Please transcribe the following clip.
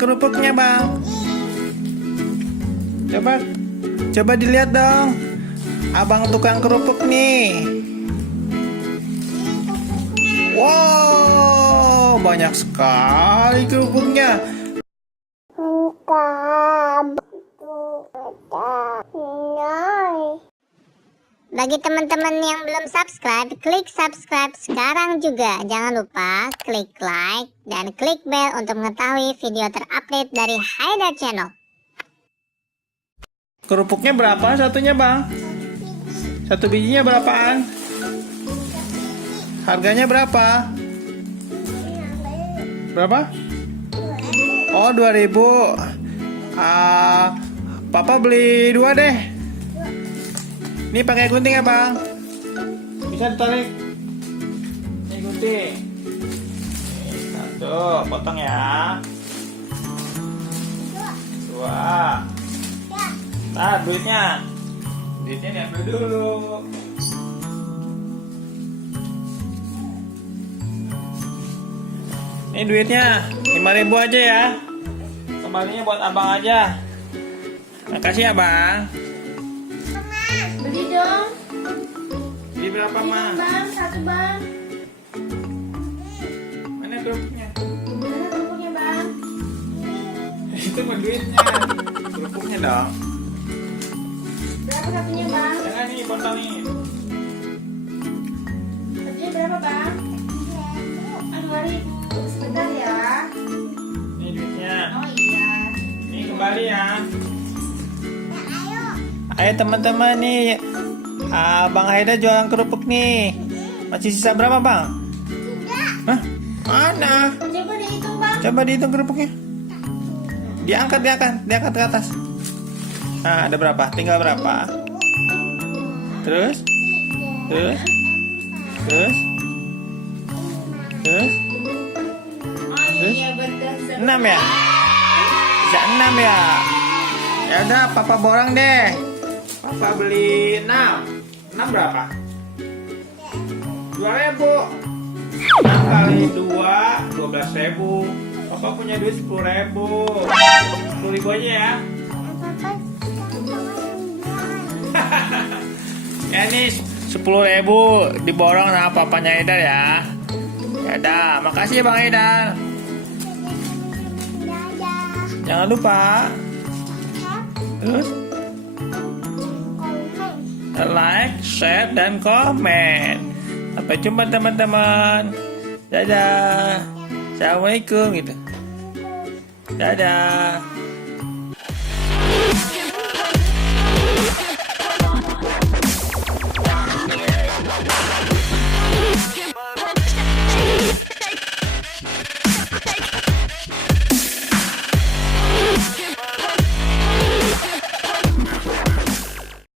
kerupuknya, Bang. Coba dilihat dong. Abang tukang kerupuk nih. Wow, banyak sekali kerupuknya. Bagi teman-teman yang belum subscribe, klik subscribe sekarang juga. Jangan lupa klik like dan klik bell untuk mengetahui video terupdate dari Haidar Channel. Kerupuknya berapa satunya, Bang? Satu bijinya berapaan? Harganya berapa? Berapa? Oh, 2.000. Papa beli 2 deh. Ini pakai gunting ya, Bang? Bisa ditarik. Ini gunting. Satu, potong ya. 2. Nah, duitnya diambil dulu. Ini duitnya 5.000 aja ya. Kembalinya buat abang aja. Makasih ya, Bang. Beli dong. Beli berapa, Ma? Bang, satu bang. Mana kerupuknya? Mana kerupuknya bang? Itu mah duitnya. Kerupuknya dong. Berapa satunya bang? Jangan nih, potongin. Satunya berapa bang? 2.000. Sebentar ya. Ini duitnya. Oh iya. Ini kembali ya. Ayo teman-teman nih, Bang Haidar jualan kerupuk nih. Masih sisa berapa, Bang? Hah? Mana? Coba dihitung bang. Coba dihitung kerupuknya. Diangkat ke atas. Nah, ada berapa? Tinggal berapa? Terus? Oh iya betul. 6 ya? Bisa 6 ya? Ya udah, Papa borong deh. Papa beli 6. 6 berapa? 2.000. 6 kali 2, 12.000. Papa punya duit 10.000. 10.000 aja ya. Ya nih 10.000 diborong sama papanya Haidar ya. Ya udah, makasih ya Bang Haidar. Jangan lupa terus like, share, dan komen. Sampai jumpa teman-teman. Dadah. Assalamualaikum gitu. Dadah.